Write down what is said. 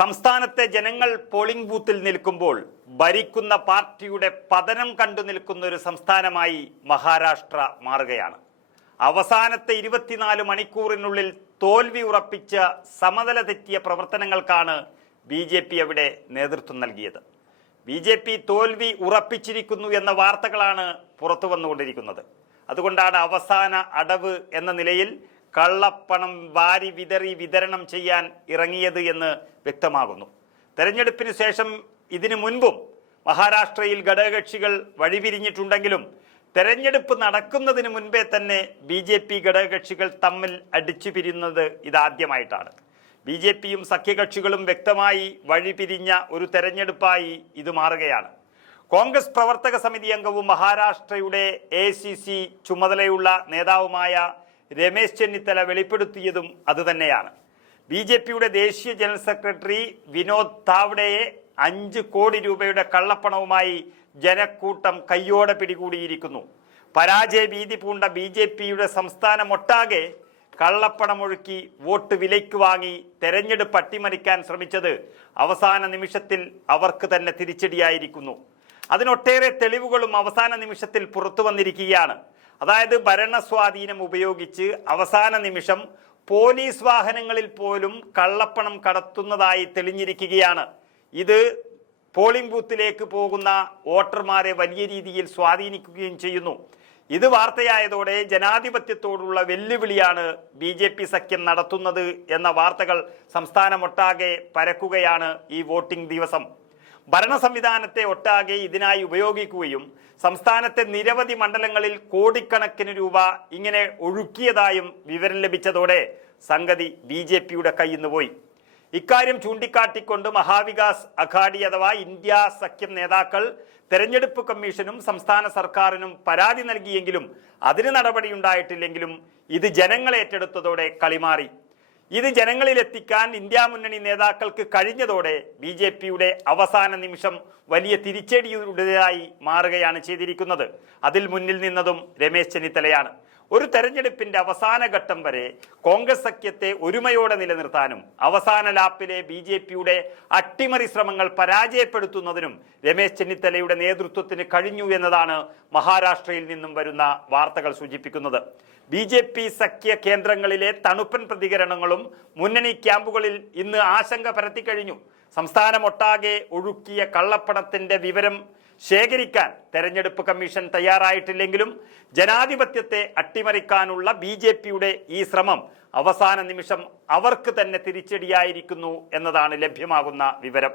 സംസ്ഥാനത്തെ ജനങ്ങൾ പോളിംഗ് ബൂത്തിൽ നിൽക്കുമ്പോൾ ഭരിക്കുന്ന പാർട്ടിയുടെ പതനം കണ്ടു നിൽക്കുന്ന ഒരു സംസ്ഥാനമായി മഹാരാഷ്ട്ര മാറുകയാണ്. അവസാനത്തെ ഇരുപത്തിനാല് മണിക്കൂറിനുള്ളിൽ തോൽവി ഉറപ്പിച്ച സമതല തെറ്റിയ പ്രവർത്തനങ്ങൾക്കാണ് ബി ജെ പി അവിടെ നേതൃത്വം നൽകിയത്. ബി ജെ പി തോൽവി ഉറപ്പിച്ചിരിക്കുന്നു എന്ന വാർത്തകളാണ് പുറത്തു വന്നുകൊണ്ടിരിക്കുന്നത് അതുകൊണ്ടാണ് അവസാന അടവ് എന്ന നിലയിൽ കള്ളപ്പണം വാരി വിതറി വിതരണം ചെയ്യാൻ ഇറങ്ങിയത് എന്ന് വ്യക്തമാകുന്നു. തെരഞ്ഞെടുപ്പിന് ശേഷം ഇതിനു മുൻപും മഹാരാഷ്ട്രയിൽ ഘടകകക്ഷികൾ വഴിപിരിഞ്ഞിട്ടുണ്ടെങ്കിലും തെരഞ്ഞെടുപ്പ് നടക്കുന്നതിന് മുൻപേ തന്നെ ബി ജെ പി ഘടകകക്ഷികൾ തമ്മിൽ അടിച്ചു പിരിയുന്നത് ഇതാദ്യമായിട്ടാണ്. ബി ജെ പിയും സഖ്യകക്ഷികളും വ്യക്തമായി വഴിപിരിഞ്ഞ ഒരു തെരഞ്ഞെടുപ്പായി ഇത് മാറുകയാണ്. കോൺഗ്രസ് പ്രവർത്തക സമിതി അംഗവും മഹാരാഷ്ട്രയുടെ എ ചുമതലയുള്ള നേതാവുമായ രമേശ് ചെന്നിത്തല വെളിപ്പെടുത്തിയതും അതുതന്നെയാണ്. ബി ജെ പിയുടെ ദേശീയ ജനറൽ സെക്രട്ടറി വിനോദ് താവ്ഡയെ അഞ്ച് കോടി രൂപയുടെ കള്ളപ്പണവുമായി ജനക്കൂട്ടം കയ്യോടെ പിടികൂടിയിരിക്കുന്നു. പരാജയ ഭീതി പൂണ്ട ബി ജെ പിയുടെ സംസ്ഥാനമൊട്ടാകെ കള്ളപ്പണമൊഴുക്കി വോട്ട് വിലയ്ക്ക് വാങ്ങി തെരഞ്ഞെടുപ്പ് അട്ടിമറിക്കാൻ ശ്രമിച്ചത് അവസാന നിമിഷത്തിൽ അവർക്ക് തന്നെ തിരിച്ചടിയായിരിക്കുന്നു. അതിനൊട്ടേറെ തെളിവുകളും അവസാന നിമിഷത്തിൽ പുറത്തു വന്നിരിക്കുകയാണ് അതായത് ഭരണസ്വാധീനം ഉപയോഗിച്ച് അവസാന നിമിഷം പോലീസ് വാഹനങ്ങളിൽ പോലും കള്ളപ്പണം കടത്തുന്നതായി തെളിഞ്ഞിരിക്കുകയാണ്. ഇത് പോളിംഗ് ബൂത്തിലേക്ക് പോകുന്ന വോട്ടർമാരെ വലിയ രീതിയിൽ സ്വാധീനിക്കുകയും ചെയ്യുന്നു. ഇത് വാർത്തയായതോടെ ജനാധിപത്യത്തോടുള്ള വെല്ലുവിളിയാണ് ബി ജെ പി സഖ്യം നടത്തുന്നത് എന്ന വാർത്തകൾ സംസ്ഥാനമൊട്ടാകെ പരക്കുകയാണ് ഈ വോട്ടിംഗ് ദിവസം. ഭരണ സംവിധാനത്തെ ഒട്ടാകെ ഇതിനായി ഉപയോഗിക്കുകയും സംസ്ഥാനത്തെ നിരവധി മണ്ഡലങ്ങളിൽ കോടിക്കണക്കിന് രൂപ ഇങ്ങനെ ഒഴുക്കിയതായും വിവരം ലഭിച്ചതോടെ സംഗതി ബി ജെ പിയുടെ കയ്യിൽ പോയി. ഇക്കാര്യം ചൂണ്ടിക്കാട്ടിക്കൊണ്ട് മഹാവികാസ് അഘാഡി അഥവാ ഇന്ത്യ സഖ്യം നേതാക്കൾ തെരഞ്ഞെടുപ്പ് കമ്മീഷനും സംസ്ഥാന സർക്കാരിനും പരാതി നൽകിയെങ്കിലും അതിന് നടപടിയുണ്ടായിട്ടില്ലെങ്കിലും ഇത് ജനങ്ങൾ ഏറ്റെടുത്തതോടെ കളിമാറി. ഇത് ജനങ്ങളിലെത്തിക്കാൻ ഇന്ത്യ മുന്നണി നേതാക്കൾക്ക് കഴിഞ്ഞതോടെ ബി ജെ പിയുടെ അവസാന നിമിഷം വലിയ തിരിച്ചടിയുടേതായി മാറുകയാണ് ചെയ്തിരിക്കുന്നത്. അതിൽ മുന്നിൽ നിന്നതും രമേശ് ചെന്നിത്തലയാണ്. ഒരു തെരഞ്ഞെടുപ്പിന്റെ അവസാന ഘട്ടം വരെ കോൺഗ്രസ് സഖ്യത്തെ ഒരുമയോടെ നിലനിർത്താനും അവസാന ലാപ്പിലെ ബി ജെ പിയുടെ അട്ടിമറി ശ്രമങ്ങൾ പരാജയപ്പെടുത്തുന്നതിനും രമേശ് ചെന്നിത്തലയുടെ നേതൃത്വത്തിന് കഴിഞ്ഞു എന്നതാണ് മഹാരാഷ്ട്രയിൽ നിന്നും വരുന്ന വാർത്തകൾ സൂചിപ്പിക്കുന്നത്. ബി ജെ പി സഖ്യ കേന്ദ്രങ്ങളിലെ തണുപ്പൻ പ്രതികരണങ്ങളും മുന്നണി ക്യാമ്പുകളിൽ ഇന്ന് ആശങ്ക പരത്തിക്കഴിഞ്ഞു സംസ്ഥാനമൊട്ടാകെ ഒഴുക്കിയ കള്ളപ്പണത്തിന്റെ വിവരം ശേഖരിക്കാൻ തെരഞ്ഞെടുപ്പ് കമ്മീഷൻ തയ്യാറായിട്ടില്ലെങ്കിലും ജനാധിപത്യത്തെ അട്ടിമറിക്കാനുള്ള ബി ജെ പിയുടെ ഈ ശ്രമം അവസാന നിമിഷം അവർക്ക് തന്നെ തിരിച്ചടിയായിരിക്കുന്നു എന്നതാണ് ലഭ്യമാകുന്ന വിവരം.